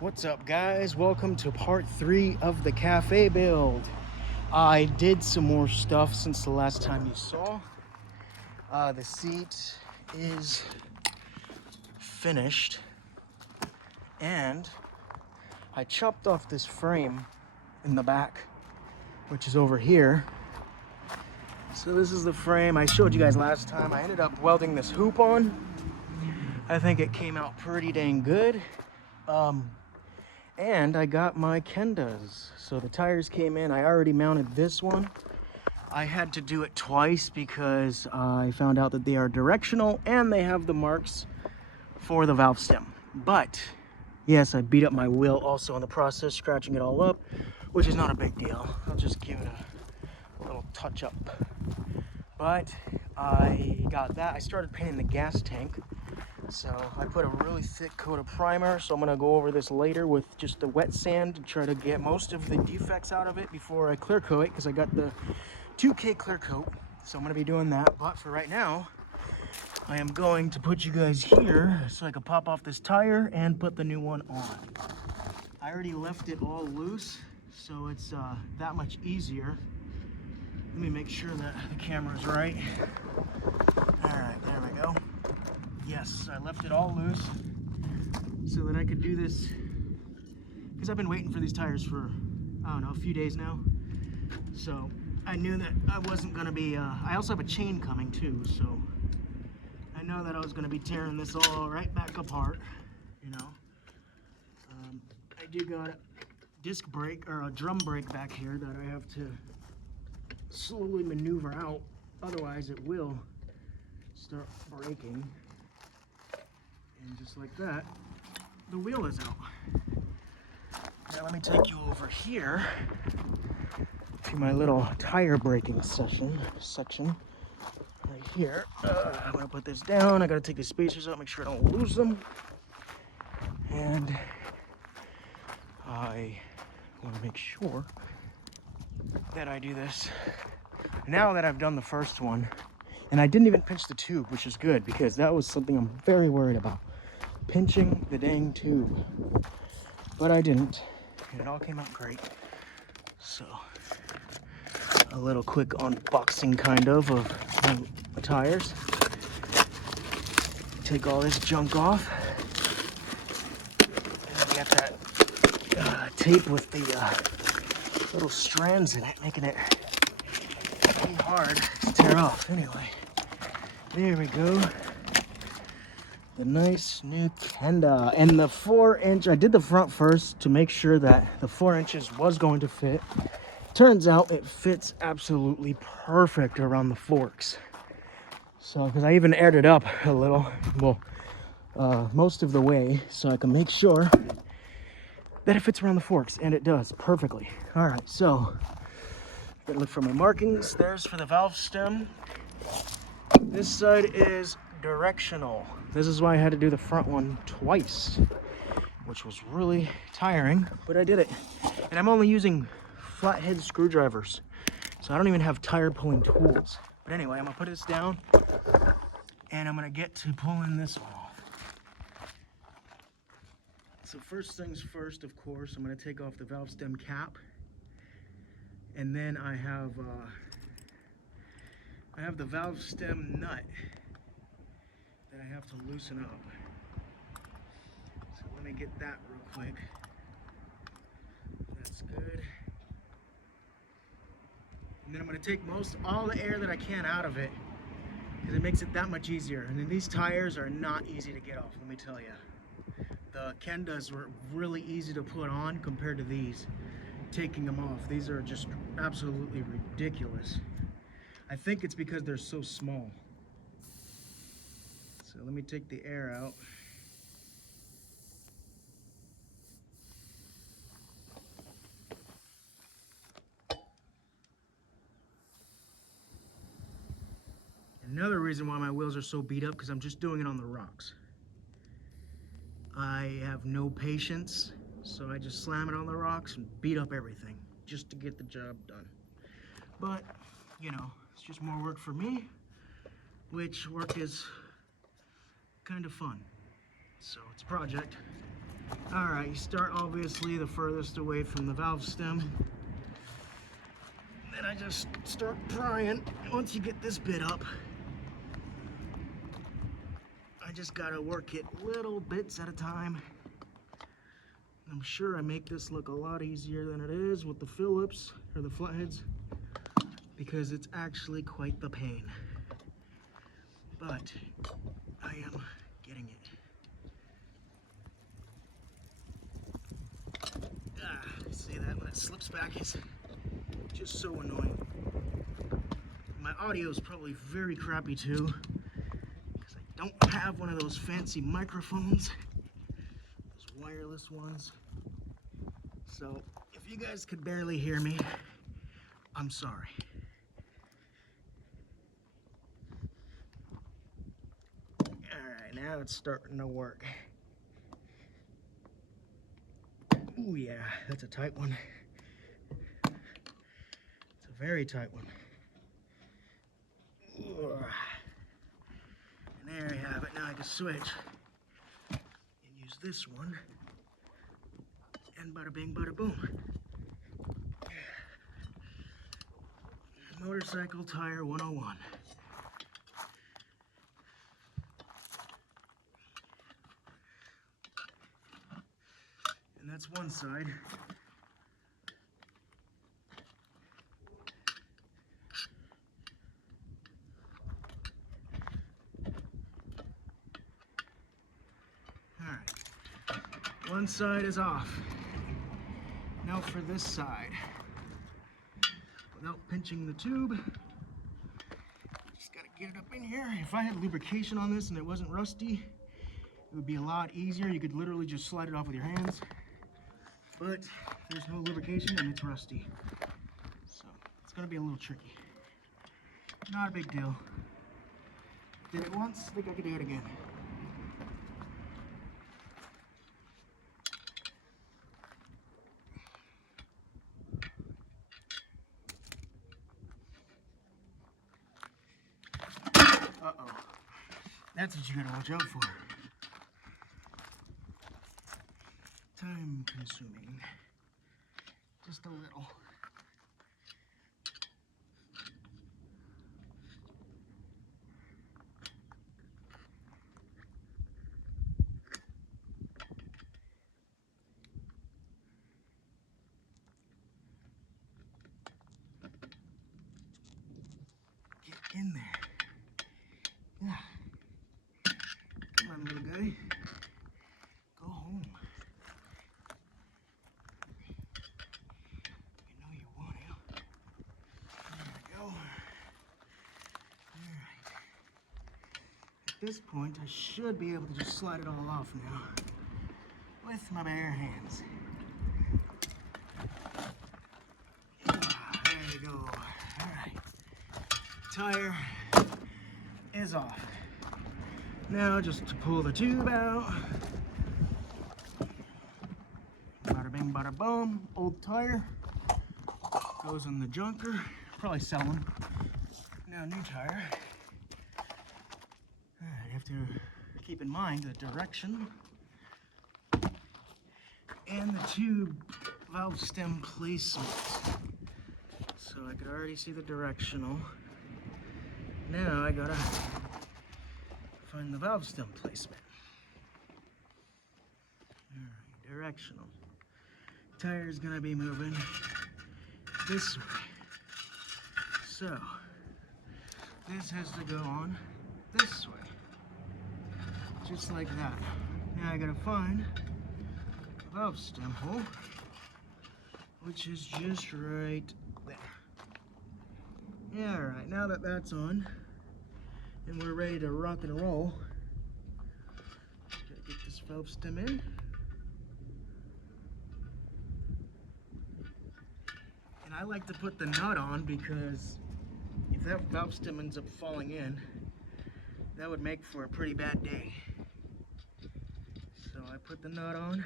What's up, guys? Welcome to part 3 of the cafe build. I did some more stuff since the last time you saw. The seat is finished, and I chopped off this frame in the back, which is over here. So this is the frame I showed you guys last time. I ended up welding this hoop on. I think it came out pretty dang good. And I got my Kendas. So the tires came in. I already mounted this one. I had to do it twice because I found out that they are directional and they have the marks for the valve stem. But yes, I beat up my wheel also in the process, scratching it all up, which is not a big deal. I'll just give it a little touch up. But I got that. I started painting the gas tank. So I put a really thick coat of primer, so I'm gonna go over this later with just the wet sand to try to get most of the defects out of it before I clear coat it, because I got the 2K clear coat, so I'm gonna be doing that. But for right now, I am going to put you guys here so I can pop off this tire and put the new one on. I already left it all loose, so it's that much easier. Let me make sure that the camera's right. All right, there we go. Yes, I left it all loose so that I could do this, because I've been waiting for these tires for, I don't know, a few days now. So I knew that I wasn't going to be, I also have a chain coming too, so I know that I was going to be tearing this all right back apart, you know. I do got a disc brake, or a drum brake back here that I have to slowly maneuver out, otherwise it will start breaking. And just like that, the wheel is out. Now let me take you over here to my little tire braking section right here. I'm gonna put this down. I gotta take the spacers out, make sure I don't lose them. And I want to make sure that I do this. Now that I've done the first one, and I didn't even pinch the tube, which is good because that was something I'm very worried about. Pinching the dang tube, but I didn't, and it all came out great. So a little quick unboxing kind of my tires. Take all this junk off, and then we got that tape with the little strands in it, making it pretty hard to tear off. Anyway, there we go. The nice new Kenda, and the 4-inch, I did the front first to make sure that the 4 inches was going to fit. Turns out it fits absolutely perfect around the forks. So, because I even aired it up a little, well, most of the way, so I can make sure that it fits around the forks, and it does perfectly. All right, so I gotta look for my markings. There's for the valve stem. This side is directional. This is why I had to do the front one twice, which was really tiring, but I did it. And I'm only using flathead screwdrivers, so I don't even have tire pulling tools. But anyway, I'm gonna put this down and I'm gonna get to pulling this off. So first things first, of course, I'm gonna take off the valve stem cap, and then I have the valve stem nut that I have to loosen up. So let me get that real quick. That's good. And then I'm going to take all the air that I can out of it, because it makes it that much easier. And then these tires are not easy to get off, let me tell you. The Kendas were really easy to put on compared to these. Taking them off, these are just absolutely ridiculous. I think it's because they're so small. So let me take the air out. Another reason why my wheels are so beat up, because I'm just doing it on the rocks. I have no patience, so I just slam it on the rocks and beat up everything just to get the job done. But, you know, it's just more work for me, which work is kind of fun. So it's a project. Alright, you start obviously the furthest away from the valve stem. Then I just start prying. Once you get this bit up, I just gotta work it little bits at a time. I'm sure I make this look a lot easier than it is with the Phillips or the flatheads, because it's actually quite the pain. But I am getting it. See that when it slips back, it's just so annoying. My audio is probably very crappy too, because I don't have one of those fancy microphones, those wireless ones. So if you guys could barely hear me, I'm sorry. Alright, now it's starting to work. Oh yeah, that's a tight one. It's a very tight one. And there you have it. Now I can switch and use this one. And bada bing, bada boom. Motorcycle tire 101. And that's one side. Alright, one side is off. Now for this side. Without pinching the tube, just gotta get it up in here. If I had lubrication on this and it wasn't rusty, it would be a lot easier. You could literally just slide it off with your hands. But there's no lubrication and it's rusty. So it's gonna be a little tricky. Not a big deal. Did it once, I think I could do it again. Uh-oh. That's what you gotta watch out for. Time consuming. Just a little. Get in there. Yeah. Come on, little guy. Go home. You know you want to. There we go. Alright. At this point, I should be able to just slide it all off now with my bare hands. There you go. Alright. Tire is off. Now just to pull the tube out. Bada bing, bada boom. Old tire goes in the junker. Probably sell them. Now new tire. Alright, you have to keep in mind the direction and the tube valve stem placement. So I could already see the directional. Now I gotta find the valve stem placement. Alright, directional. Tire's gonna be moving this way. So this has to go on this way. Just like that. Now I gotta find the valve stem hole, which is just right there. Yeah, alright, now that that's on, and we're ready to rock and roll, gotta get this valve stem in. And I like to put the nut on because if that valve stem ends up falling in, that would make for a pretty bad day. So I put the nut on,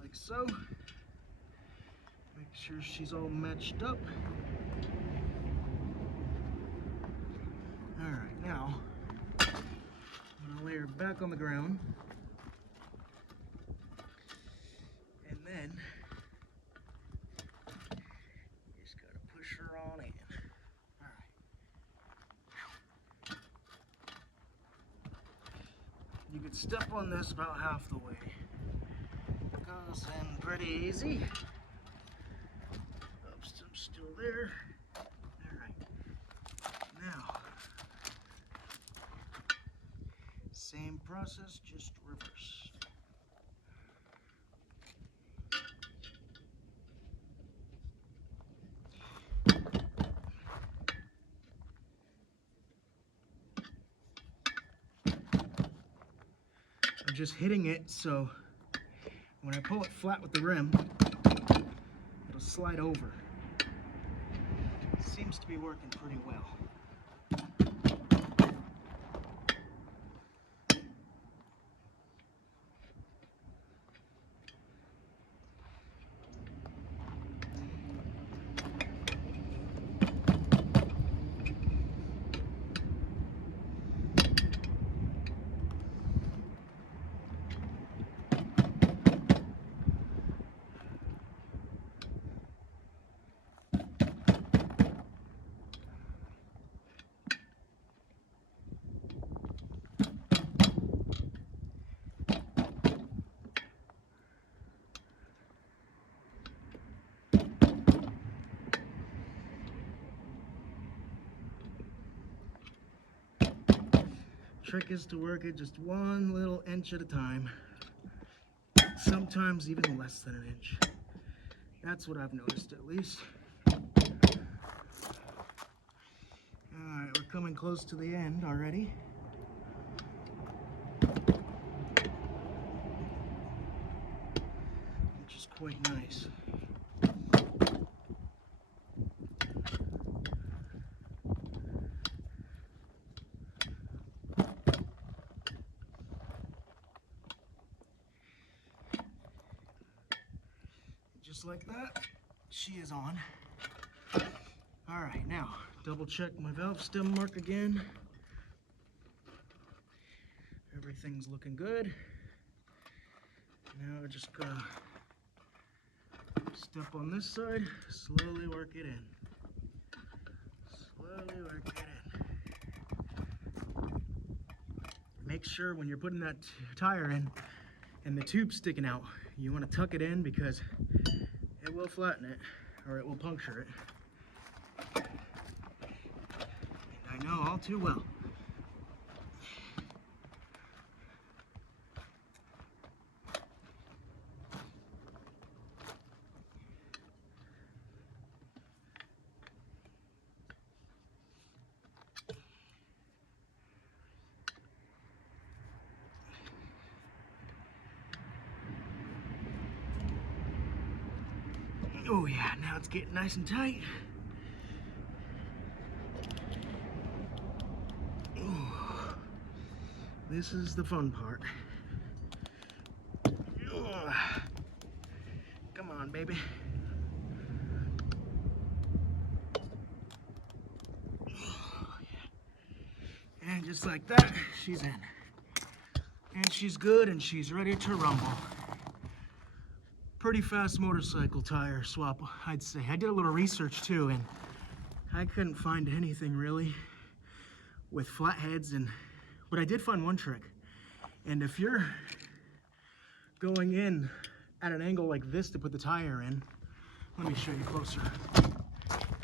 like so. Make sure she's all matched up. Alright, now I'm gonna lay her back on the ground. Alright, step on this about half the way. Goes in pretty easy. Oops, I'm still there. Alright. Now, same process, just reverse. I'm just hitting it so when I pull it flat with the rim, it'll slide over. It seems to be working pretty well. Trick is to work it just 1 little inch at a time. Sometimes even less than an inch. That's what I've noticed, at least. Alright, we're coming close to the end already. Which is quite nice. Just like that, she is on. All right, now double check my valve stem mark again. Everything's looking good. Now we're just gonna step on this side, slowly work it in. Slowly work it in. Make sure when you're putting that tire in and the tube's sticking out, you want to tuck it in because it will flatten it, or it will puncture it. And I know all too well. Oh yeah, now it's getting nice and tight. Ooh, this is the fun part. Ooh, come on, baby. Ooh, yeah. And just like that, she's in. And she's good and she's ready to rumble. Pretty fast motorcycle tire swap, I'd say. I did a little research too, and I couldn't find anything really with flatheads, but I did find one trick. And if you're going in at an angle like this to put the tire in, let me show you closer.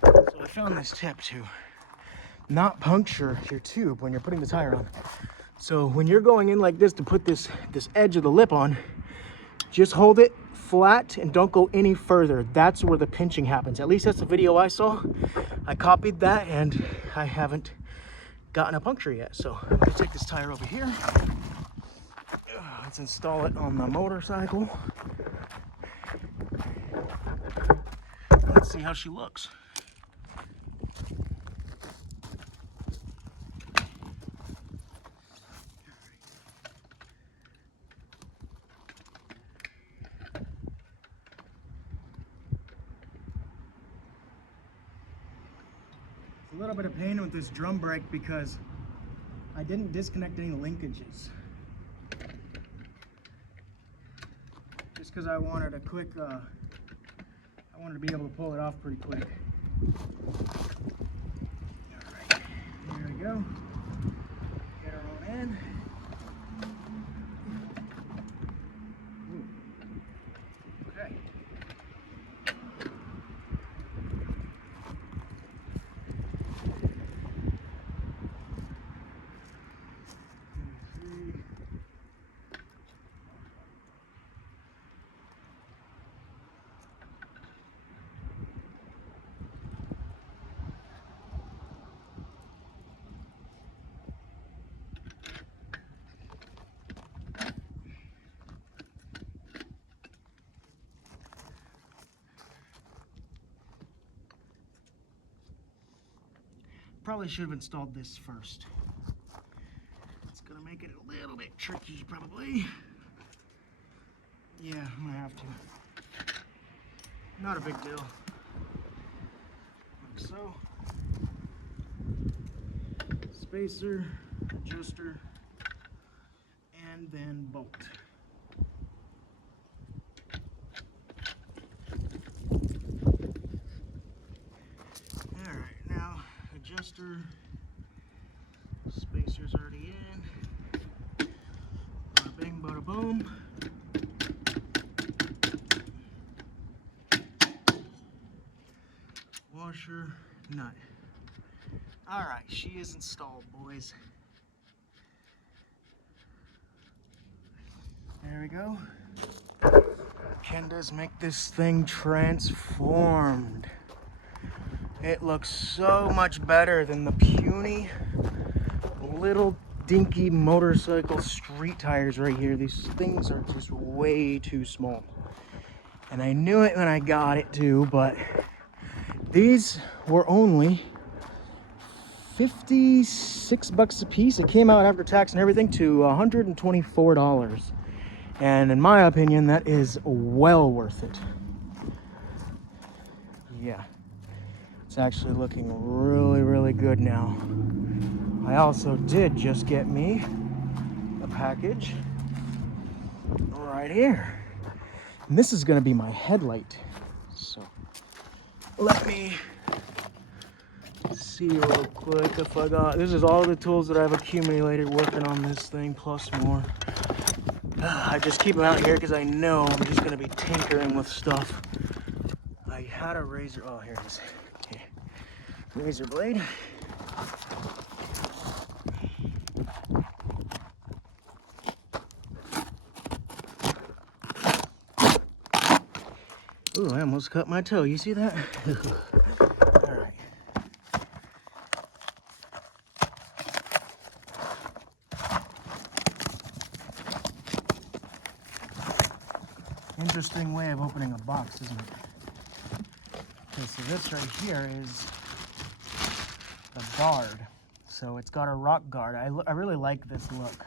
So I found this tip to not puncture your tube when you're putting the tire on. So when you're going in like this to put this edge of the lip on, just hold it flat and don't go any further. That's where the pinching happens. At least that's the video I saw. I copied that and I haven't gotten a puncture yet. So I'm gonna take this tire over here. Let's install it on the motorcycle. Let's see how she looks. A little bit of pain with this drum brake because I didn't disconnect any linkages. Just because I wanted a quick, I wanted to be able to pull it off pretty quick. Alright, there we go. Get her on in. probably should have installed this first. It's gonna make it a little bit tricky, probably. Yeah, I'm gonna have to. Not a big deal. Like so. Spacer, adjuster, and then bolt. Alright, now adjuster, spacer's already in. Bada bing, bada boom. Washer, nut. Alright, she is installed, boys. There we go. Ken does make this thing transformed. It looks so much better than the puny little dinky motorcycle street tires right here. These things are just way too small. And I knew it when I got it too, but these were only 56 bucks a piece. It came out after tax and everything to $124. And in my opinion, that is well worth it. Yeah, it's actually looking really, really good now. I also did just get me a package right here. And this is gonna be my headlight. So let me see real quick if I got, this is all the tools that I've accumulated working on this thing, plus more. I just keep them out here because I know I'm just going to be tinkering with stuff. I had a razor, oh here it is. Okay. Razor blade. Ooh, I almost cut my toe, you see that? Alright. Interesting way of opening a box, isn't it? Okay, so this right here is the guard. So it's got a rock guard. I really like this look.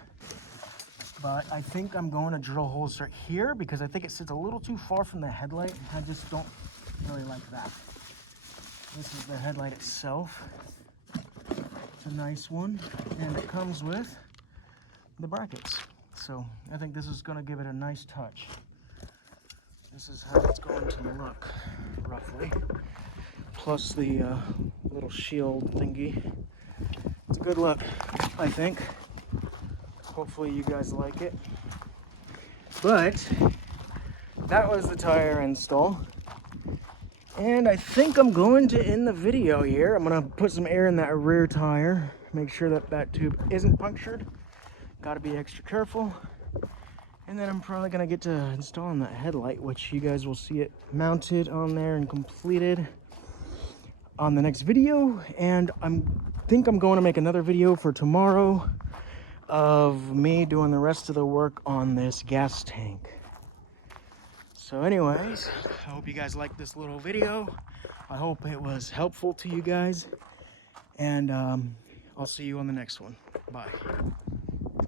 But I think I'm going to drill holes right here because I think it sits a little too far from the headlight. I just don't really like that. This is the headlight itself. It's a nice one. And it comes with the brackets. So I think this is going to give it a nice touch. This is how it's going to look, roughly. Plus the little shield thingy. It's a good look, I think. Hopefully you guys like it. But that was the tire install. And I think I'm going to end the video here. I'm going to put some air in that rear tire. Make sure that that tube isn't punctured. Got to be extra careful. And then I'm probably going to get to installing that headlight, which you guys will see it mounted on there and completed on the next video. And I think I'm going to make another video for tomorrow of me doing the rest of the work on this gas tank. So anyways, I hope you guys liked this little video. I hope it was helpful to you guys. And I'll see you on the next one. Bye.